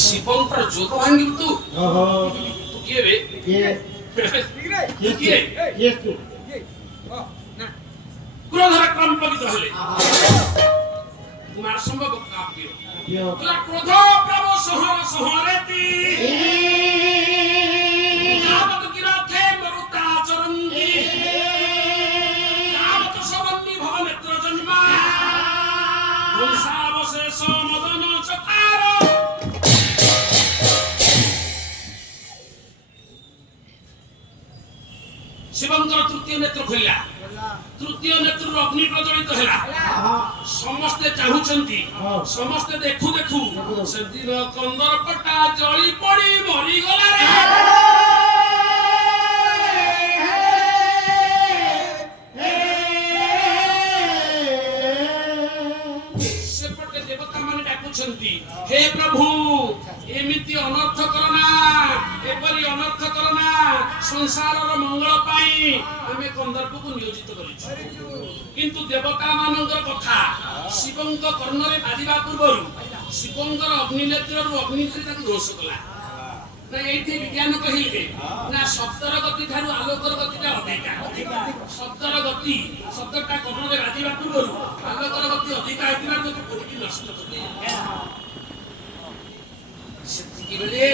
ଶିବଙ୍କର ଯୋଗ ଭାଙ୍ଗିବୁ ତୁ। ତୁ କିଏ ବେ? କ୍ରୋଧରେ କମ୍ପିତ ହେଲେ କୁମାର ସମ୍ଭବ କାବ୍ୟ କ୍ରୋଧ ପ୍ରଭୁ ସହର ସହରେତି ଯାବତ କିରାଥେ ମରୁତା ଚରନ୍ତି ଯାବତ ସବନ୍ନି ଭବ ନେତ୍ର ଜନ୍ମା ବଂଶାବଶେଷ ମଦନ ଚକାର। ଶିବଙ୍କର ତୃତୀୟ ନେତ୍ର ଖୋଲିଲା। ତୃତୀୟ ନେତ୍ରରୁ ଅଗ୍ନି ପ୍ରଜ୍ୱଳିତ ହେଲା। ସମସ୍ତେ ଚାହୁଁଛନ୍ତି, ସମସ୍ତେ ଦେଖୁ ଦେଖୁ ସେଦିନ କନ୍ଦରପଟା ଜଳି ପଡି ମରିଗଲା ରେ। ସେପଟେ ଦେବତା ମାନେ ଡାକୁଛନ୍ତି, ହେ ପ୍ରଭୁ ଏମିତି ଅନର୍ଥ କରନା, ଏପରି ଅନର୍ଥ କରନା, ସଂସାରର ମଙ୍ଗଳ ପାଇଁ ଆମେ କନ୍ଦର୍ପକୁ ନିୟୋଜିତ କରିଛୁ। କିନ୍ତୁ ଦେବତା ମାନଙ୍କର କଥା ଶିବଙ୍କ କର୍ଣ୍ଣରେ ବାଜିବା ପୂର୍ବରୁ ଶିବଙ୍କର ଅଗ୍ନିନେତ୍ରରୁ ଅଗ୍ନିଶ୍ରୀ ତାକୁ ଦୋଷ କଲା। ନା ଏଇଠି ବିଜ୍ଞାନ କହିଲେ ନା ଶବ୍ଦର ଗତି ଠାରୁ ଆଲୋକର ଗତିଟା ଅଧିକା। ଶବ୍ଦର ଗତି ଶବ୍ଦଟା କର୍ଣ୍ଣରେ ବାଜିବା ପୂର୍ବରୁ ଆଲୋକର ଗତି ଅଧିକା ହେଇଥିବା ଯୋଗୁଁ ପୋଡ଼ିକି ନଷ୍ଟ କରିଦିଏ। ସେତିକିବେଳେ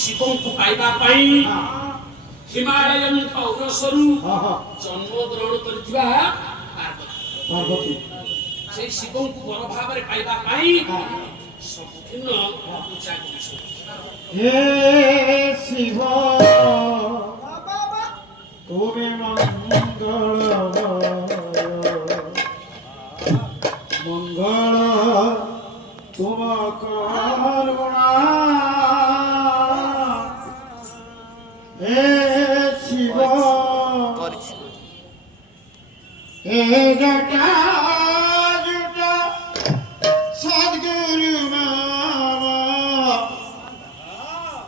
ଶିବଙ୍କୁ ପାଇବା ପାଇଁ ହିମାଳୟନ ପୌରସରୁ ଜନ୍ମ ଗ୍ରହଣ କରିଥିବା ପାର୍ବତୀ ସେଇ ଶିବଙ୍କୁ ବର ଭାବରେ ପାଇବା ପାଇଁ ସବୁଦିନ ପୂଜା କରୁଛନ୍ତି। हे शिव तुमे मंगल मंगल तुम करुणा हे शिव हे जटा जुटा सद्गुरु मामा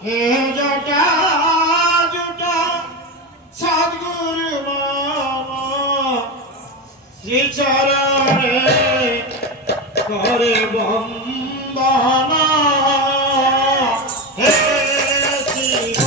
हे जटा जुटा सद्गुरु मामा श्री चरणे करे बंदना हे शिव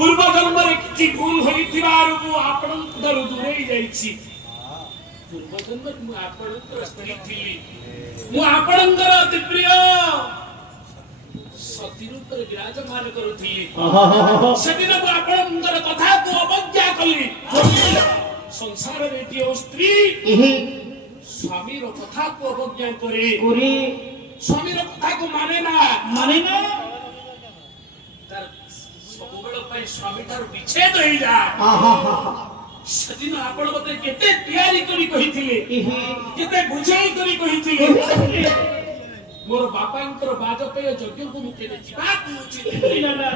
पूर्व जन्मरे किछि भूल होइथिबारु आपणंकर दूरेई जाईछि पूर्व जन्मरे मु आपणंकर स्त्री थिली मु आपणंकर अतिप्रिय सती रूपरे विराजमान करूथिली सेदिन मु आपणंकर कथा को अवज्ञा कली संसार रे जो स्त्री स्वामी रो कथा को अवज्ञा करे स्वामी रो कथा को माने ना स्वामी तार विच्छेद हो जा सदिन आपण मते केते तैयारी करी कहिथिले केते बुझाई करी कहिथिले मोर बापांकर बाजपेय यज्ञ को मुके जिबा उचित ना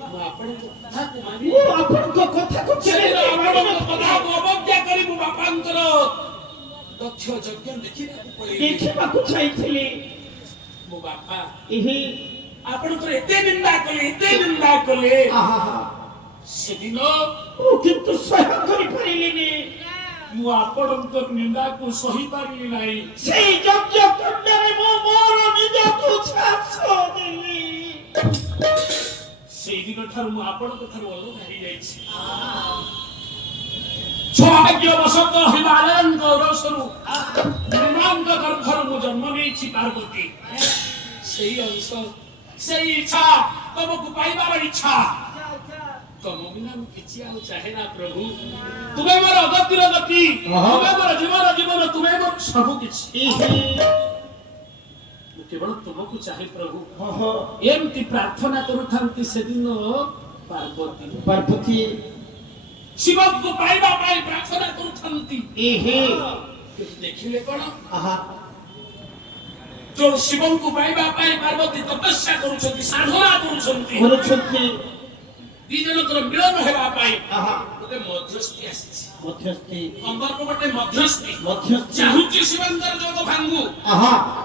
मो आपण को कथा को मानि मो आपण को कथा को चले आपण को कथा को अवज्ञा करी मो बापांकर दक्ष यज्ञ देखिबा को चाहथिले मो बापा आपणकर एते निंदा कले सेदिन किंतु सह करि परिलिनी मु आपणकर निंदा को सही पारिली नाही सेई यज्ञ कुंडरे मो मोर निज को छाछो देली सेई दिन ठार मु आपणक ठार अलग हेई जाईछि सौभाग्य वसत हिमालयन गौरवसरु निर्मांग गर्भर मु जन्म नेछि पार्वती सेई अंश सेई इच्छा तुमको पाइबार इच्छा तुम बिना किछि आउ चाहे ना प्रभु तुम्हें मोर अगतिर गति तुम्हें मोर जीवन तुम्हें मोर सब किछि केवल तुमको चाहे प्रभु एमती प्रार्थना करूथांती सेदिन पार्वती शिव को पाइबा पाई प्रार्थना करूथांती देखिले कोन जो शिवं को पाइबा पाई पार्वती तपस्या करूछंती साधना करूछंती दी जनकर मिलन हेबा पाई गोटे मध्यस्थी आसीछि अंबर को गोटे मध्यस्थी चाहुची शिवंकर जोग भांगु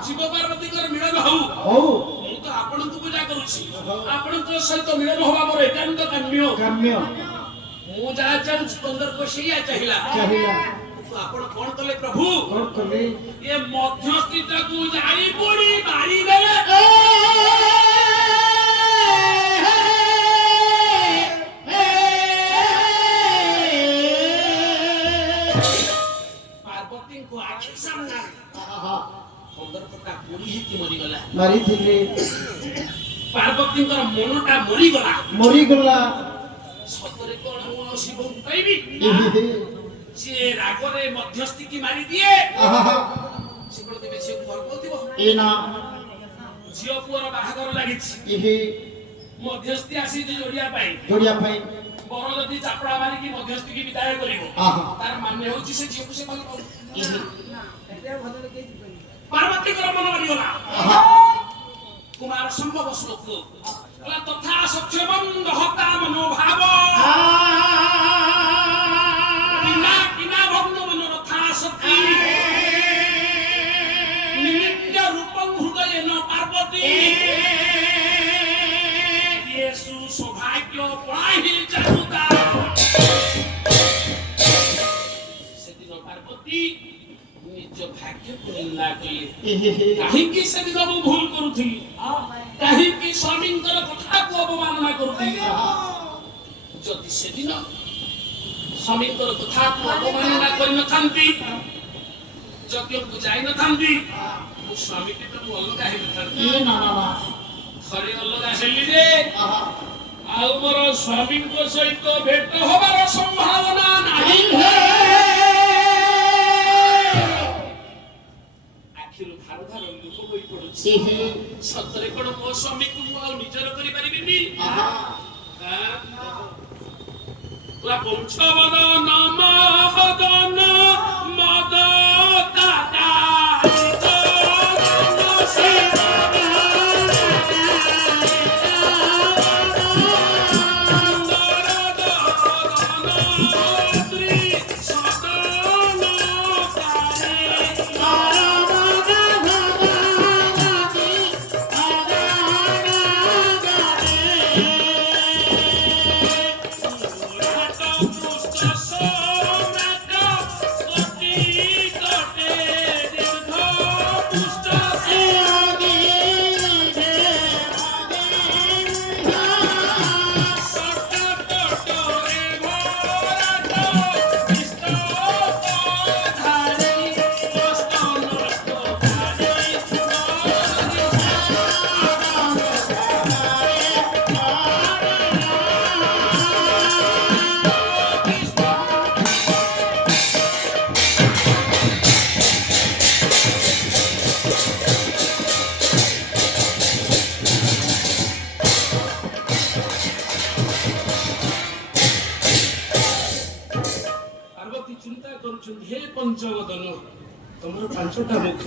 शिव पार्वती कर मिलन हउ मु तो आपन को पूजा करूछि आपन को सहित मिलन होबा मोर एकांत काम्य मु जा चाहू सुंदर को सिया चाहिला आपण कोन कले प्रभु कोन कले ये मध्यस्थीता को जाई पड़ी मारी गले ବୁଢୀ ହେଇକି ମରିଗଲା। ମାରିଥିଲେ ପାର୍ବତୀଙ୍କର ମନଟା ମରିଗଲା। ମରିଗଲା ସତରେ କଣ ମୁଁ ଶିବଙ୍କୁ କହିବି? ଇହି ଯିଏ ରାଗରେ ମଧ୍ୟସ୍ଥି କି ମାରିଦିଏ ଆହା ସେ କଣ ତେବେ ଝିଅକୁ ଭଲ ପାଉଥିବ? ଏନା ଝିଅ ପୁଅର ବାହାଘର ଲାଗିଛି, ଇହି ମଧ୍ୟସ୍ଥି ଆସିଛି ଯୋଡିବା ପାଇଁ। ଯୋଡ଼ିଆ ପାଇଁ ବର ଯଦି ଚାପଡ଼ା ମାରିକି ମଧ୍ୟସ୍ଥି କି ବିଦାୟ କରିବ, ଆହା ତାର ମାନେ ହଉଛି ସେ ଝିଅକୁ ସେ ଭଲ ପାଉଛି। ଇହି ପାର୍ବତୀଙ୍କର ମନ ମରିଗଲା। ଆହା କୁମାର ସମ୍ଭବ ଶ୍ଲୋକ କହିଲା ତଥା ସକ୍ଷମଂ ଦହତା ମନୋଭାବ ବିନା କିନା ଭଗ୍ନ ମନୋରଥା ସତୀ ନିମିତ୍ତ ରୂପଂ ହୃଦୟେନ ପାର୍ବତୀ యేసు ସୌଭାଗ୍ୟ ପଳାହି ଚାରୁତା। ସେଦିନ ପାର୍ବତୀ ନିଜ ଭାଗ୍ୟକୁ ନିନ୍ଦା କଲେ। ଇହି କାହିଁକି ସେଦିନ ମୁଁ ଭୁଲ କରୁଥିଲି? କାହିଁକି ସ୍ୱାମୀଙ୍କର କଥାକୁ ଅବମାନନା କରୁଥିଲି? ଯଦି ସେଦିନ ସ୍ୱାମୀଙ୍କର କଥାକୁ ଅବମାନନା କରିନଥାନ୍ତି, ଯଜ୍ଞକୁ ଯାଇନଥାନ୍ତି, ମୋ ସ୍ୱାମୀଟି ତ ମୁଁ ଅଲଗା ହେଇନଥାନ୍ତି। ନା ନା ନା ଥରେ ଅଲଗା ହେଲି ଯେ ଆହା ଆଉ ମୋର ସ୍ୱାମୀଙ୍କ ସହିତ ଭେଟ ହବାର ସମ୍ଭାବନା ନାହିଁ। ଆଖିରୁ ଧାର ଧାର ଲୁହ ବୋହି ପଡୁଛି। ଇହି ସତରେ କଣ ମୋ ସ୍ୱାମୀକୁ ମୁଁ ଆଉ ନିଜର କରିପାରିବିନି? ଆହା ପୁରା ବଂଶବଦନ ମହଦନ ମଦ ଦାତା ପାର୍ବତୀ ଚିନ୍ତା କରୁଛନ୍ତି, ହେ ପଞ୍ଚବଦନ, ତମର ପାଞ୍ଚଟା ମୁଖ,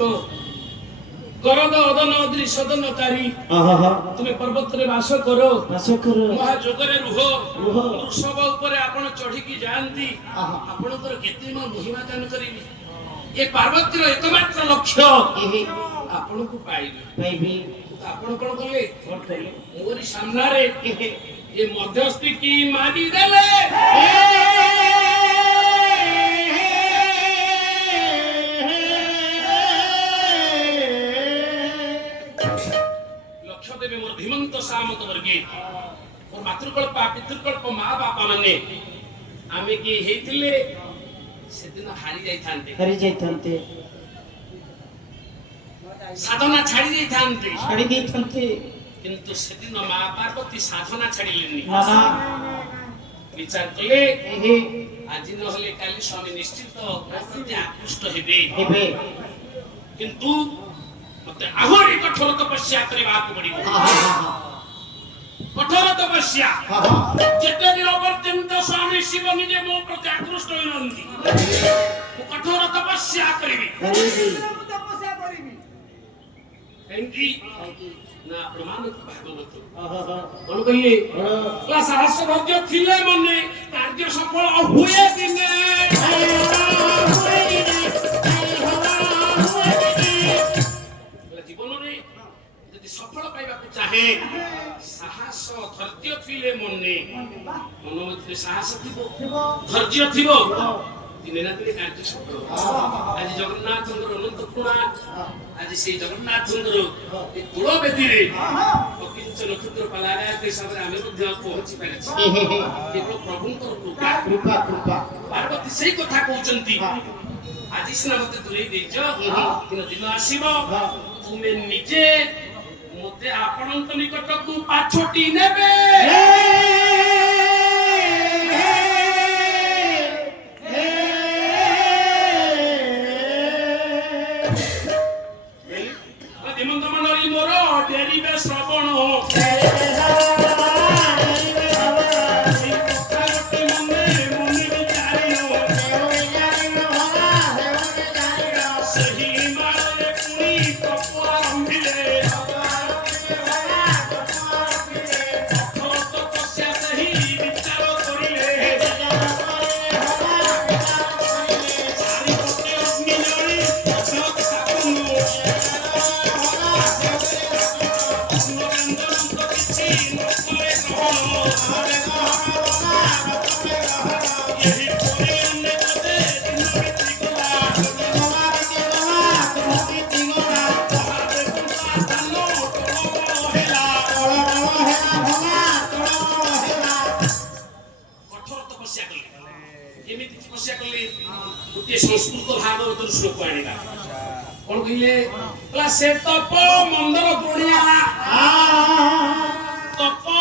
କରଦ ଅଦନ ଅଦ୍ରି ସଦନକାରୀ, ଆହା ତୁମେ ପର୍ବତରେ ବାସ କର, ଆଶକର ମହାଯୋଗରେ ରୁହ, ରୁହ। ବୃଷଭ ଉପରେ ଆପଣ ଚଢିକି ଯାଆନ୍ତି, ଆହା ଆପଣଙ୍କର କେତେ ମୁଁ ମହିମା ଗାନ କରିବି। ଏ ପାର୍ବତୀର ଏକମାତ୍ର ଲକ୍ଷ୍ୟ ଇହି ଆପଣଙ୍କୁ ପାଇବି। ପାଇବି ଆପଣ କଣ କଲେ? କଣ କଲେ ମୋରି ସାମ୍ନାରେ ଇହି ଏ ମଧ୍ୟସ୍ଥି କି ମାରିଦେଲେ। ଲକ୍ଷ୍ୟ ଦେବେ ମୋର ଧୀମନ୍ତ ସାମନ୍ତ ବର୍ଗେ, ମୋର ମାତୃକଳ୍ପ ପିତୃକଳ୍ପ ମା ବାପା ମାନେ ଆମେ କି ହେଇଥିଲେ ସେଦିନ ହାରି ଯାଇଥାନ୍ତେ, ହାରି ଯାଇଥାନ୍ତେ ସାଧନା ଛାଡି ଯାଇଥାନ୍ତେ। ଛାଡ଼ି ଦେଇଥାନ୍ତେ କିନ୍ତୁ ସେଦିନ ମା ପାର୍ବତୀ ସାଧନା ଛାଡ଼ିଲେନି। ନା ନା ବିଚାର କଲେ ଇହି ଆଜି ନହେଲେ କାଲି ସ୍ୱାମୀ ନିଶ୍ଚିତ ମୋ ପ୍ରତି ଆକୃଷ୍ଟ ହେବେ। ଏବେ କିନ୍ତୁ ମତେ ଆହୁରି କଠୋର ତପସ୍ୟା କରିବାକୁ ପଡିବ। ଆହା କଠୋର ତପସ୍ୟା, ଆହା ଯେତେ ଦିନ ପର୍ଯ୍ୟନ୍ତ ସ୍ୱାମୀ ଶିବ ନିଜେ ମୋ ପ୍ରତି ଆକୃଷ୍ଟ ହୋଇନାହାନ୍ତି, ମୁଁ କଠୋର ତପସ୍ୟା କରିବି। କରିବି କାହିଁକି ନା ପ୍ରମାଣିତ ଭାଗବତ ଆହା କଣ କହିଲେ? ଆହା ସାହସ ଭୋଗ୍ୟ ଥିଲେ ମନେ କାର୍ଯ୍ୟ ସଫଳ ହୁଏ ଦିନେ। ଜୀବନରେ ଯଦି ସଫଳ ପାଇବାକୁ ଚାହେଁ, ସାହସ ଧୈର୍ଯ୍ୟ ଥିଲେ ମନେ, ମନ ମଧ୍ୟରେ ସାହସ ଥିବ, ଧୈର୍ଯ୍ୟ ଥିବ, ଦିନେ ନା ଦିନେ କାର୍ଯ୍ୟ ସଫଳ ହେବ। ଆଜି ଜଗନ୍ନାଥଙ୍କର ଅନନ୍ତ କୃପା, ଆଜି ସେଇ ଜଗନ୍ନାଥଙ୍କର ଏ କୂଳ ବେଦୀରେ ଅକିଞ୍ଚ ନକ୍ଷତ୍ର ପାଲାଗାୟକ ହିସାବରେ ଆମେ ମଧ୍ୟ ପହଞ୍ଚି ପାରିଛୁ। କେବଳ ପ୍ରଭୁଙ୍କର କୃପା। କୃପା କୃପା ପାର୍ବତୀ ସେଇ କଥା କହୁଛନ୍ତି, ଆଜି ସିନା ମତେ ଦୂରେଇ ଦେଇଛ, ଦିନ ଦିନ ଆସିବ ତୁମେ ନିଜେ ମୋତେ ଆପଣଙ୍କ ନିକଟକୁ ପାଛୋଟି ନେବେ। ହେମନ୍ତ ମଣ୍ଡଳୀ ମୋର ଡେରିବେ ଶ୍ରବଣ। ସଂସ୍କୃତ ଭାଗବତରୁ ଶ୍ଲୋକ ଆଣିବା। କଣ କହିଲେ? ସେ ତପ ମନ୍ଦର ଦ୍ରୋଣିଆ ତପ